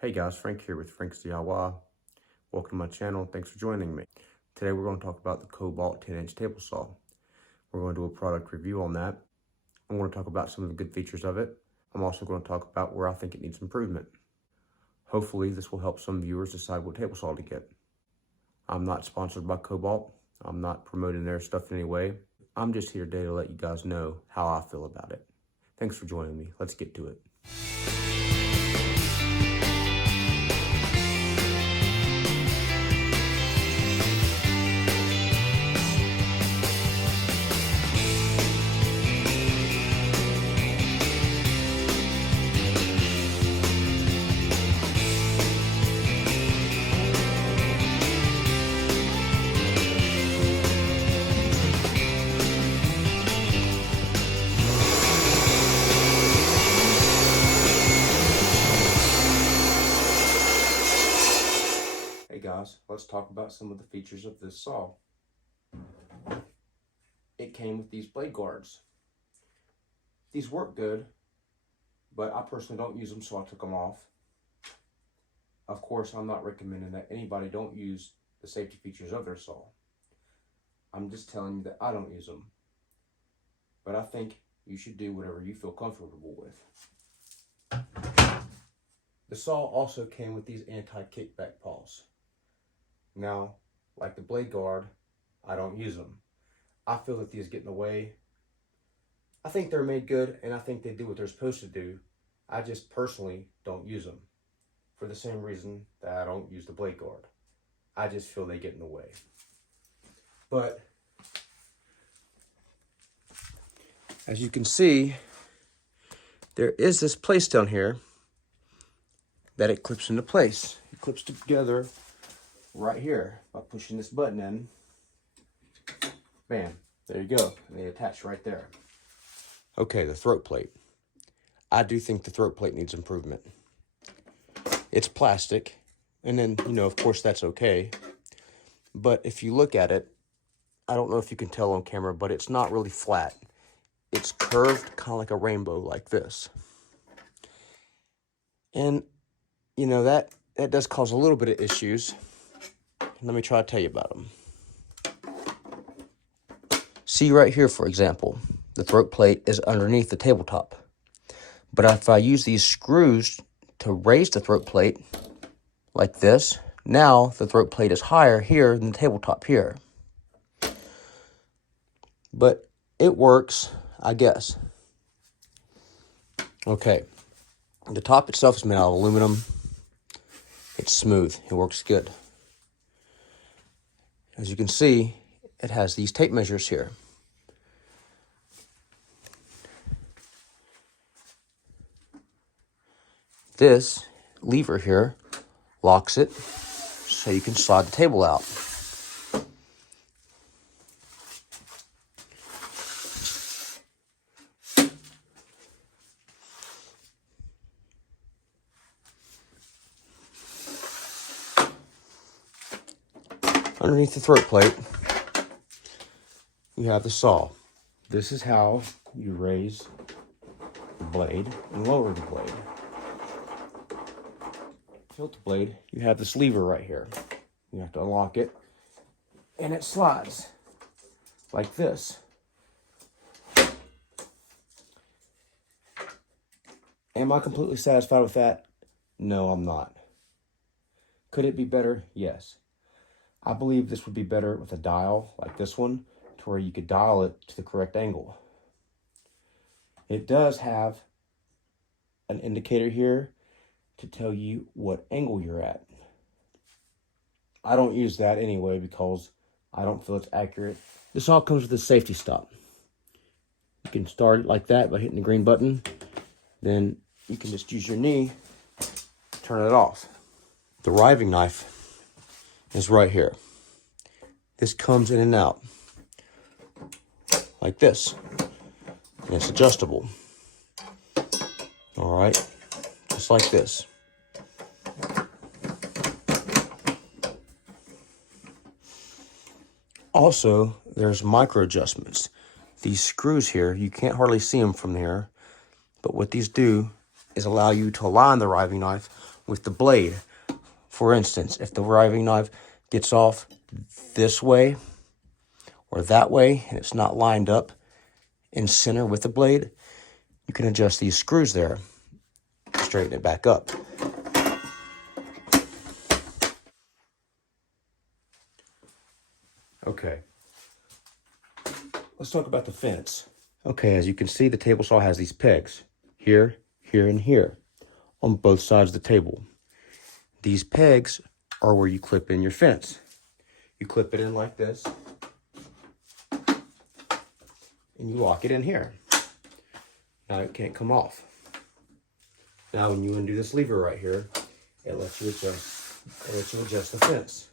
Hey guys, Frank here with Frank's DIY. Welcome to my channel. Thanks for joining me. Today we're going to talk about the Kobalt 10-inch table saw. We're going to do a product review on that. I'm going to talk about some of the good features of it. I'm also going to talk about where I think it needs improvement. Hopefully this will help some viewers decide what table saw to get. I'm not sponsored by Kobalt. I'm not promoting their stuff in any way. I'm just here today to let you guys know how I feel about it. Thanks for joining me. Let's get to it. Hey guys, let's talk about some of the features of this saw. It came with these blade guards. These work good, but I personally don't use them, so I took them off. Of course, I'm not recommending that anybody don't use the safety features of their saw. I'm just telling you that I don't use them. But I think you should do whatever you feel comfortable with. The saw also came with these anti-kickback paws. Now, like the blade guard, I don't use them. I feel that these get in the way. I think they're made good, and I think they do what they're supposed to do. I just personally don't use them for the same reason that I don't use the blade guard. I just feel they get in the way. But as you can see, there is this place down here that it clips into place. It clips together right here by pushing this button in. Bam, there you go. And they attach right there. Okay, the throat plate. I do think the throat plate needs improvement. It's plastic, and then, of course that's okay. But if you look at it, I don't know if you can tell on camera, but it's not really flat. It's curved, kind of like a rainbow, like this. And, that does cause a little bit of issues. Let me try to tell you about them. See right here, for example, the throat plate is underneath the tabletop. But if I use these screws to raise the throat plate, like this, now the throat plate is higher here than the tabletop here. But it works, I guess. Okay, the top itself is made out of aluminum. It's smooth, it works good. As you can see, it has these tape measures here. This lever here locks it so you can slide the table out. Underneath the throat plate, you have the saw. This is how you raise the blade and lower the blade. Tilt the blade, you have this lever right here. You have to unlock it, and it slides like this. Am I completely satisfied with that? No, I'm not. Could it be better? Yes. I believe this would be better with a dial like this one, to where you could dial it to the correct angle. It does have an indicator here to tell you what angle you're at. I don't use that anyway because I don't feel it's accurate. This all comes with a safety stop. You can start it like that by hitting the green button. Then you can just use your knee to turn it off. The riving knife is right here. This comes in and out like this, and it's adjustable. All right, just like this. Also, there's micro adjustments. These screws here, you can't hardly see them from here, but what these do is allow you to align the riving knife with the blade. For instance, if the riving knife gets off this way or that way and it's not lined up in center with the blade, you can adjust these screws there, straighten it back up. Okay, let's talk about the fence. Okay, as you can see, the table saw has these pegs here, here, and here on both sides of the table. These pegs are where you clip in your fence. You clip it in like this, and you lock it in here. Now it can't come off. Now when you undo this lever right here, it lets you adjust the fence.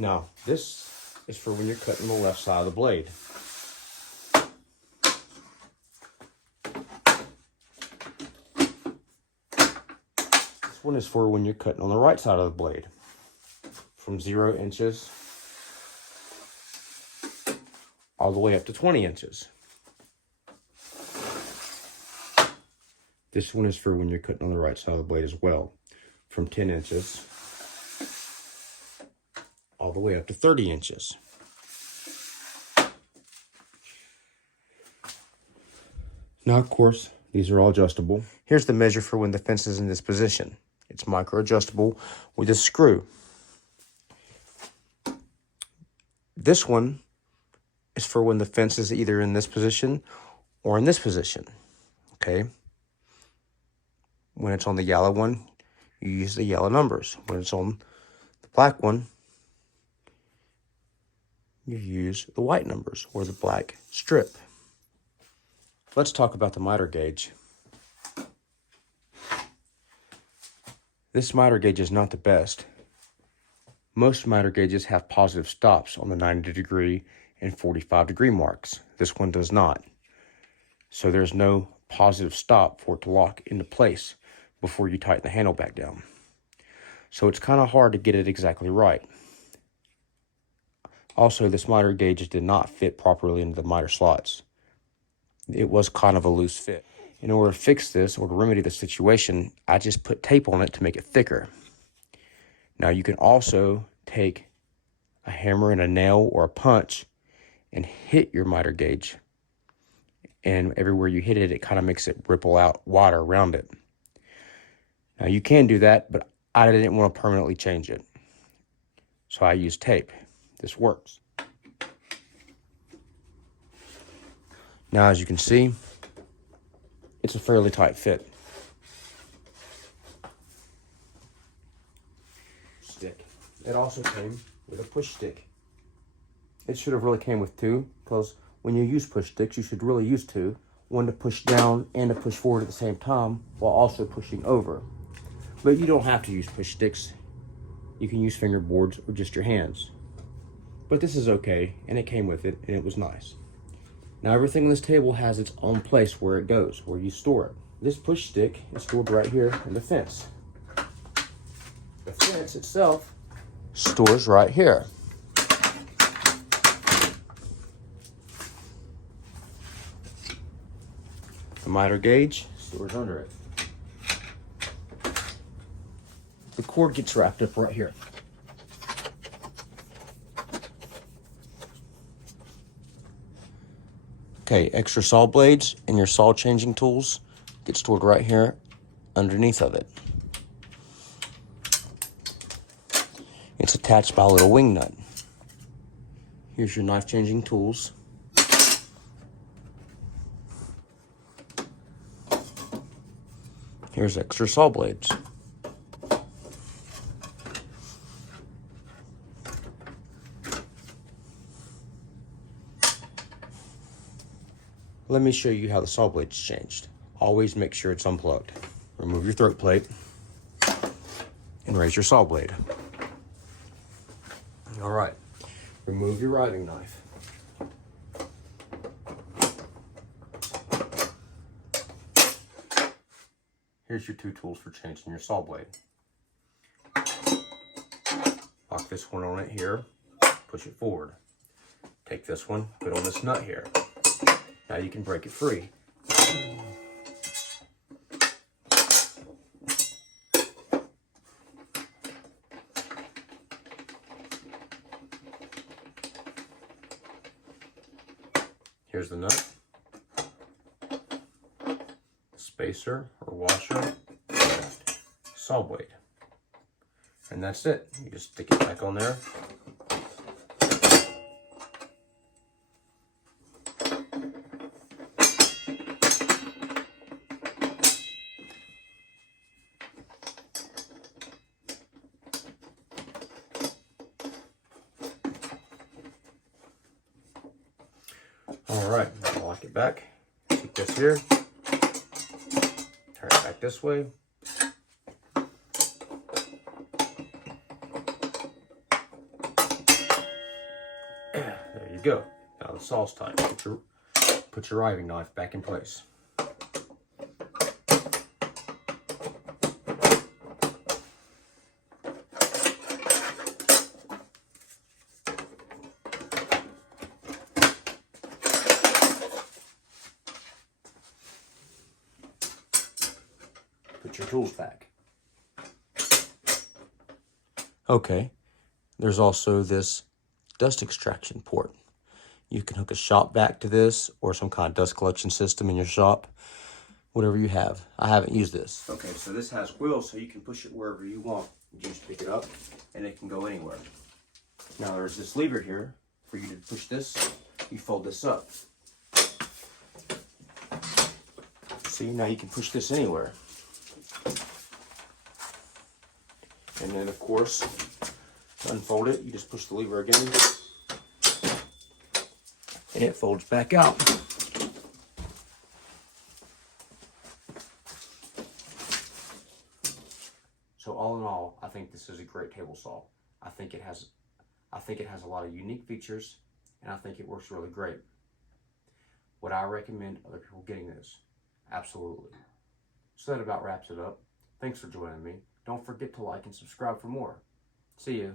Now, this is for when you're cutting the left side of the blade. This one is for when you're cutting on the right side of the blade. From 0 inches all the way up to 20 inches. This one is for when you're cutting on the right side of the blade as well. From 10 inches all the way up to 30 inches. Now, of course, these are all adjustable. Here's the measure for when the fence is in this position. It's micro adjustable with a screw. This one is for when the fence is either in this position or in this position. Okay? When it's on the yellow one, you use the yellow numbers. When it's on the black one, you use the white numbers or the black strip. Let's talk about the miter gauge. This miter gauge is not the best. Most miter gauges have positive stops on the 90 degree and 45 degree marks. This one does not. So there's no positive stop for it to lock into place before you tighten the handle back down. So it's kind of hard to get it exactly right. Also, this miter gauge did not fit properly into the miter slots. It was kind of a loose fit. In order to fix this or to remedy the situation, I just put tape on it to make it thicker. Now you can also take a hammer and a nail or a punch and hit your miter gauge. And everywhere you hit it, it kind of makes it ripple out water around it. Now you can do that, but I didn't want to permanently change it. So I used tape. This works. Now, as you can see, it's a fairly tight fit. Stick. It also came with a push stick. It should have really came with two, because when you use push sticks, you should really use two. One to push down and to push forward at the same time, while also pushing over. But you don't have to use push sticks. You can use fingerboards or just your hands. But this is okay, and it came with it, and it was nice. Now everything on this table has its own place where it goes, where you store it. This push stick is stored right here in the fence. The fence itself stores right here. The miter gauge stores under it. The cord gets wrapped up right here. Okay, extra saw blades and your saw changing tools get stored right here underneath of it. It's attached by a little wing nut. Here's your knife changing tools. Here's extra saw blades. Let me show you how the saw blade is changed. Always make sure it's unplugged. Remove your throat plate and raise your saw blade. All right, remove your riving knife. Here's your two tools for changing your saw blade. Lock this one on it here, push it forward. Take this one, put on this nut here. Now you can break it free. Here's the nut, spacer or washer, saw blade. And that's it. You just stick it back on there. All right, lock it back. Keep this here. Turn it back this way. There you go. Now the saw's time. Put your riving knife back in place. Put your tools back. Okay, there's also this dust extraction port. You can hook a shop vac to this or some kind of dust collection system in your shop, whatever you have. I haven't used this. Okay, so this has wheels, so you can push it wherever you want. You just pick it up and it can go anywhere. Now there's this lever here for you to push this. You fold this up. See, now you can push this anywhere. And then of course, to unfold it, you just push the lever again and it folds back out. So all in all, I think this is a great table saw. I think it has a lot of unique features, and I think it works really great. Would I recommend other people getting this? Absolutely. So that about wraps it up. Thanks for joining me. Don't forget to like and subscribe for more. See ya.